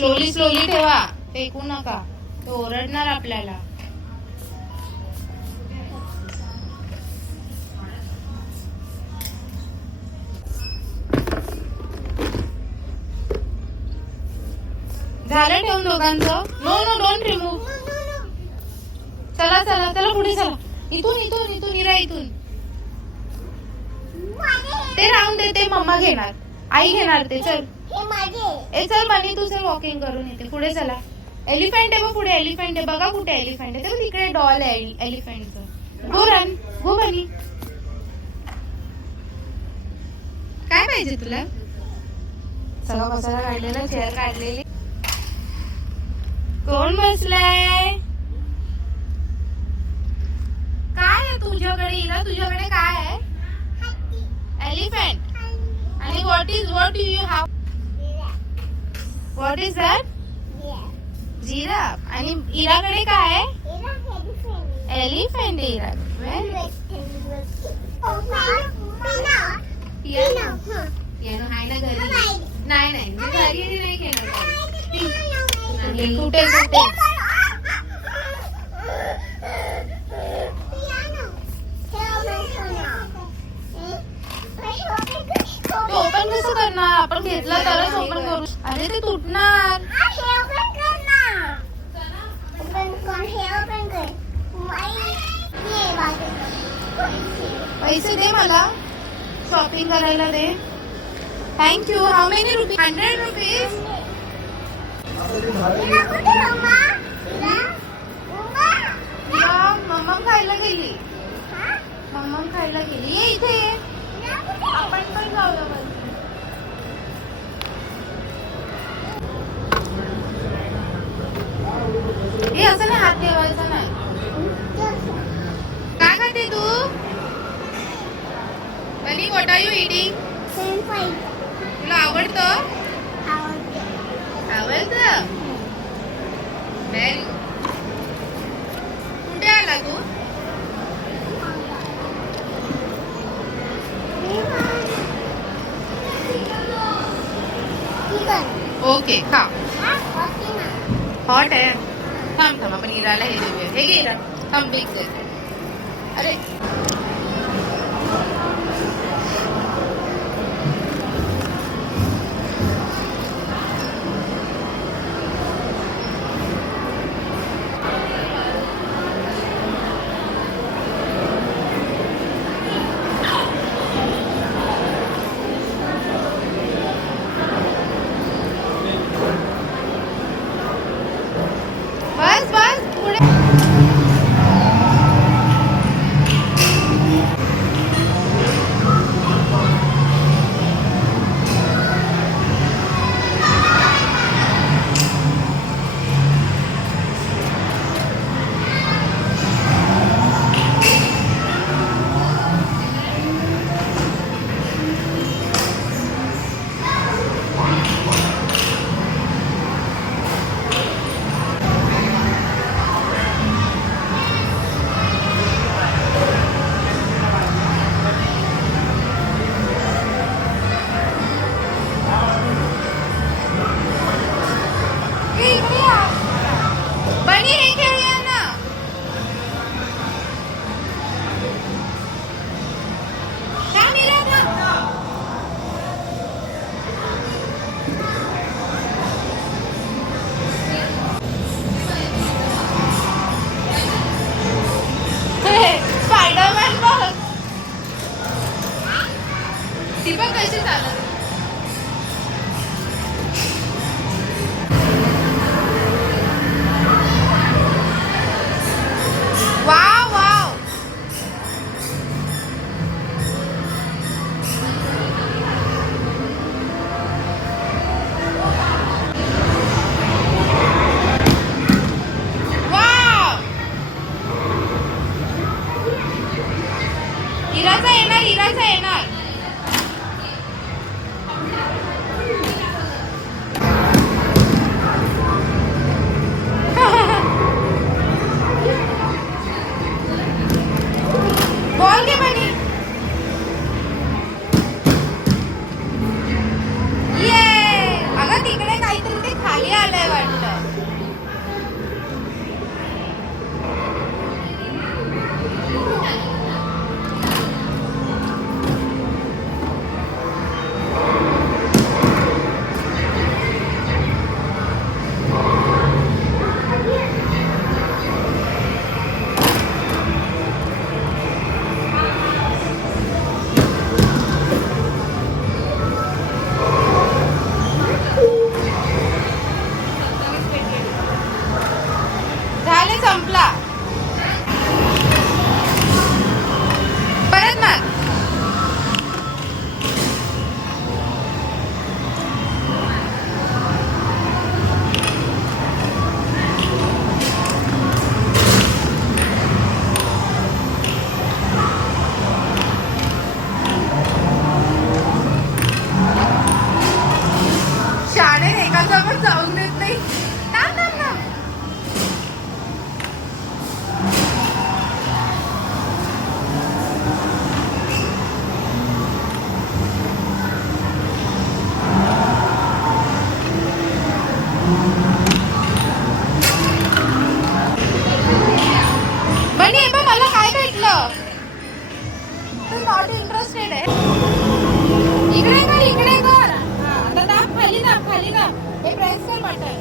Slowly slowly ठेवा, फेकू नका, तो ओरडणार आपल्याला. झालं ठेवून दोघांचं. No no don't remove. चला चला चला पुढे चला. इथून इथून इथून इरा इथून. ते राहून दे, ते मम्मा घेणार, आई घेणार ते. चल ए चल बनी, तू चल वॉकिंग करून येते. पुढे चला. एलिफंट आहे बघ पुढे, एलिफंट आहे बघा कुठे एलिफंट आहे. ते तिकडे डॉल आहे एलिफंटचं. गो रन गो बनी. काय पाहिजे तुला? सगळं बसायला काढलेलं, चेअर काढलेली. कोण बसलाय? काय आहे तुझ्याकडे इरा? तुझ्याकडे काय आहे? एलिफंट. आणि what do you have? What is that? Giraffe. आणि इराकडे काय आहे? एलिफंट आहे इरा. पियानो आहे ना घरी? नाही नाही, मी घरी नाही खेळणार. कुठे कुठे ओपन कसं करणार? आपण घेतलं तरच ओपन करू. अरे ते तुटणार. पैसे दे मला, शॉपिंग करायला दे. Thank you. How many rupees? 100 rupees. मम्मा खायला गेली. मम्मा खायला गेली. ये इथे ये, आपण पण जाऊया. हे असं नाही, हात ठेवायचा नाही. काय खाते तू? बनी, व्हॉट आर यू इटिंग? तुला आवडतं? आवडतं. Very good. कुठे आला तू? ओके खा. हॉट आहे. थांब थांब, आपण इराला हे देऊया. हे घे इरा, थांब बिग दे. अरे बस बस पुढे. बनी हे खेळूया ना. स्पायडरमॅन बघ, ती बघ कशी चालत. समोर जाऊन देत नाही. थांब थांब थांब. बनी हे बघ मला काय भेटलं. तू नॉट इंटरेस्टेड आहे. इकडे कर. हा, आता दाब खाली दाब. हे प्रेस कर बटन.